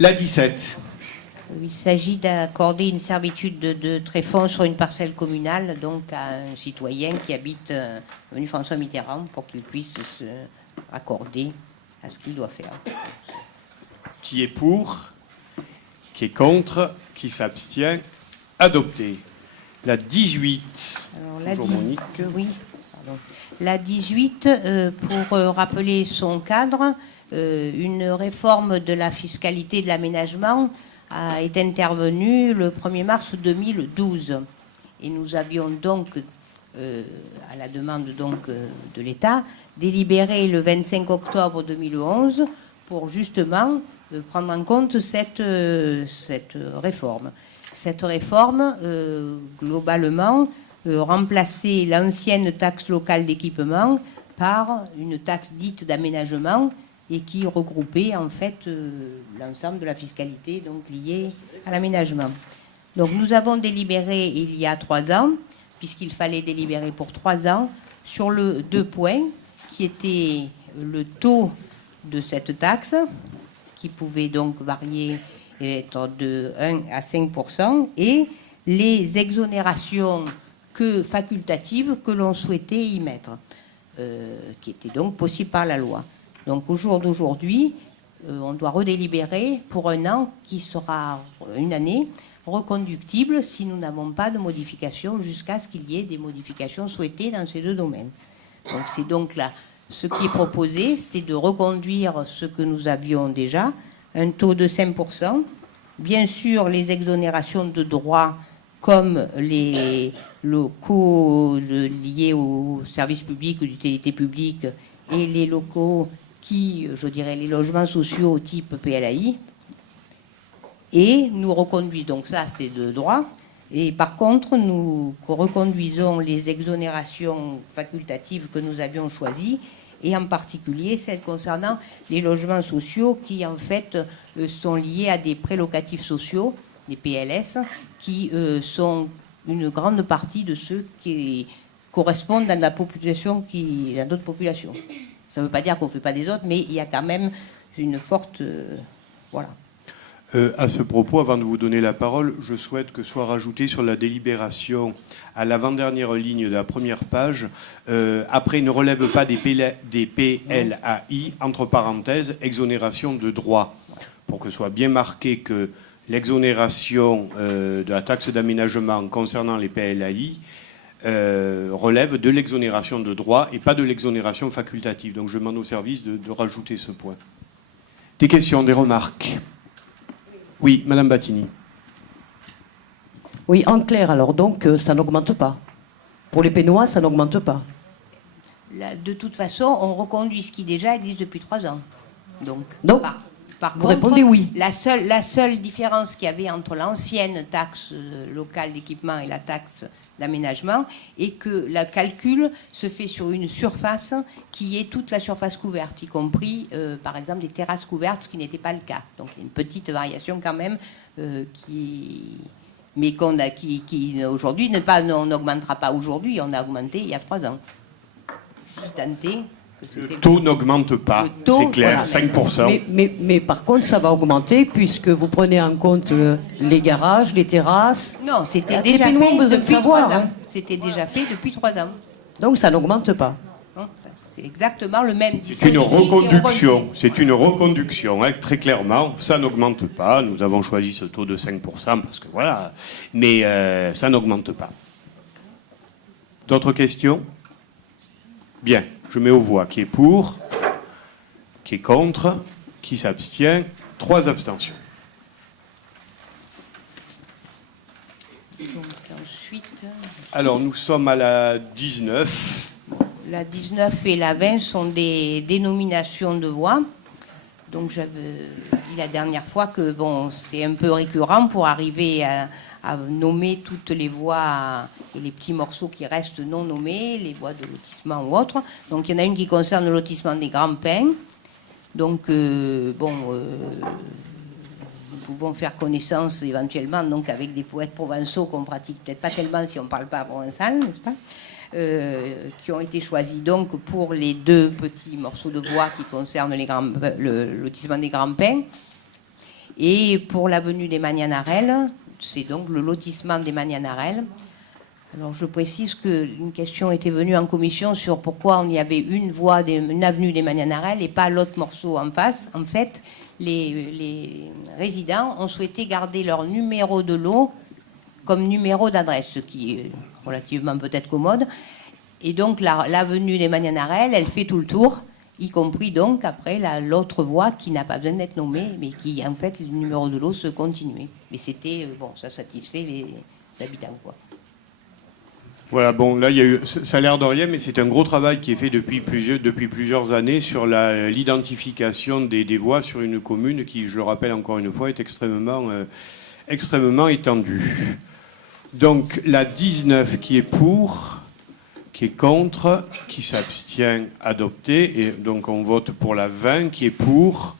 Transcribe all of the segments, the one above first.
La 17. Il s'agit d'accorder une servitude de tréfonds sur une parcelle communale, donc à un citoyen qui habite avenue François Mitterrand, pour qu'il puisse se raccorder à ce qu'il doit faire. Qui est pour? Qui est contre? Qui s'abstient? Adopté. La 18. Alors, la Bonjour Monique. Oui, pardon. La 18, pour rappeler son cadre, une réforme de la fiscalité de l'aménagement est intervenue le 1er mars 2012. Et nous avions donc, à la demande donc, de l'État, délibéré le 25 octobre 2011 pour justement prendre en compte cette réforme. Cette réforme, globalement, remplaçait l'ancienne taxe locale d'équipement par une taxe dite d'aménagement et qui regroupait en fait l'ensemble de la fiscalité donc liée à l'aménagement. Donc nous avons délibéré il y a 3 ans, puisqu'il fallait délibérer pour 3 ans, sur le 2 points, qui était le taux de cette taxe, qui pouvait donc varier être de 1 à 5%, et les exonérations facultatives que l'on souhaitait y mettre, qui étaient donc possibles par la loi. Donc au jour d'aujourd'hui, on doit redélibérer pour un an qui sera une année reconductible si nous n'avons pas de modifications jusqu'à ce qu'il y ait des modifications souhaitées dans ces 2 domaines. Donc c'est donc là, ce qui est proposé, c'est de reconduire ce que nous avions déjà, un taux de 5%. Bien sûr, les exonérations de droits comme les locaux liés au service public ou d'utilité publique et les locaux qui, je dirais, les logements sociaux type PLAI. Et nous reconduisons, donc ça c'est de droit, et par contre nous reconduisons les exonérations facultatives que nous avions choisies, et en particulier celles concernant les logements sociaux qui en fait sont liés à des prêts locatifs sociaux, des PLS, qui sont une grande partie de ceux qui correspondent à la population à d'autres populations. Ça ne veut pas dire qu'on ne fait pas des autres, mais il y a quand même une forte... voilà. À ce propos, avant de vous donner la parole, je souhaite que soit rajouté sur la délibération, à l'avant-dernière ligne de la première page, après ne relève pas des PLAI, entre parenthèses, exonération de droits, pour que soit bien marqué que l'exonération de la taxe d'aménagement concernant les PLAI relève de l'exonération de droits et pas de l'exonération facultative. Donc je demande au service de rajouter ce point. Des questions, des remarques? Oui, Madame Battini. Oui, en clair, alors, donc, ça n'augmente pas. Pour les Pénois, ça n'augmente pas. Là, de toute façon, on reconduit ce qui déjà existe depuis 3 ans. Donc par vous contre, répondez oui. La seule différence qu'il y avait entre l'ancienne taxe locale d'équipement et la taxe d'aménagement est que le calcul se fait sur une surface qui est toute la surface couverte, y compris, par exemple, des terrasses couvertes, ce qui n'était pas le cas. Donc il y a une petite variation quand même mais qui aujourd'hui n'augmentera pas aujourd'hui, on a augmenté il y a 3 ans. Si tenté... Le taux n'augmente pas, c'est clair, voilà. 5%. Mais par contre, ça va augmenter puisque vous prenez en compte les garages, les terrasses. Non, c'était Les déjà Pénois ont fait besoin de depuis savoir, 3 ans. hein. C'était déjà fait depuis 3 ans. Donc ça n'augmente pas. C'est exactement le même C'est dispositif. une reconduction, c'est une reconduction, hein, très clairement, ça n'augmente pas. Nous avons choisi ce taux de 5% parce que voilà, mais ça n'augmente pas. D'autres questions? Bien, je mets aux voix qui est pour, qui est contre, qui s'abstient, 3 abstentions. Donc, ensuite, Alors nous sommes à la 19. la 19 et la 20 sont des dénominations de voies. Donc j'avais dit la dernière fois que bon, c'est un peu récurrent pour arriver à nommer toutes les voies et les petits morceaux qui restent non nommés, les voies de lotissement ou autres. Donc il y en a une qui concerne le lotissement des Grands Pins. Donc nous pouvons faire connaissance éventuellement donc, avec des poètes provençaux qu'on pratique peut-être pas tellement si on ne parle pas provençal, n'est-ce pas, qui ont été choisis donc pour les 2 petits morceaux de voies qui concernent le lotissement des Grands Pins. Et pour l'avenue des Magnanarelles, c'est donc le lotissement des Magnanarelles. Alors je précise qu'une question était venue en commission sur pourquoi on y avait une avenue des Magnanarelles et pas l'autre morceau en face. En fait, les résidents ont souhaité garder leur numéro de lot comme numéro d'adresse, ce qui est relativement peut-être commode. Et donc l'avenue des Magnanarelles, elle fait tout le tour, y compris donc après l'autre voie qui n'a pas besoin d'être nommée, mais qui en fait le numéro de lot se continuait. Mais c'était, bon, ça satisfait les habitants, quoi. Voilà, bon, là, ça a l'air de rien, mais c'est un gros travail qui est fait depuis plusieurs années sur l'identification des voies sur une commune qui, je le rappelle encore une fois, est extrêmement étendue. Donc, la 19 qui est pour, qui est contre, qui s'abstient, adopté. Et donc, on vote pour la 20 qui est pour,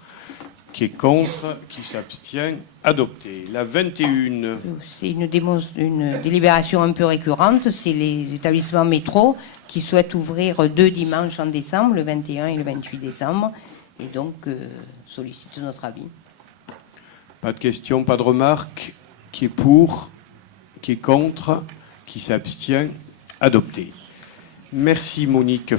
qui est contre, qui s'abstient, adopté. La 21. C'est une délibération un peu récurrente. C'est les établissements métro qui souhaitent ouvrir 2 dimanches en décembre, le 21 et le 28 décembre, et donc sollicitent notre avis. Pas de questions, pas de remarques. Qui est pour, qui est contre, qui s'abstient, adopté. Merci Monique.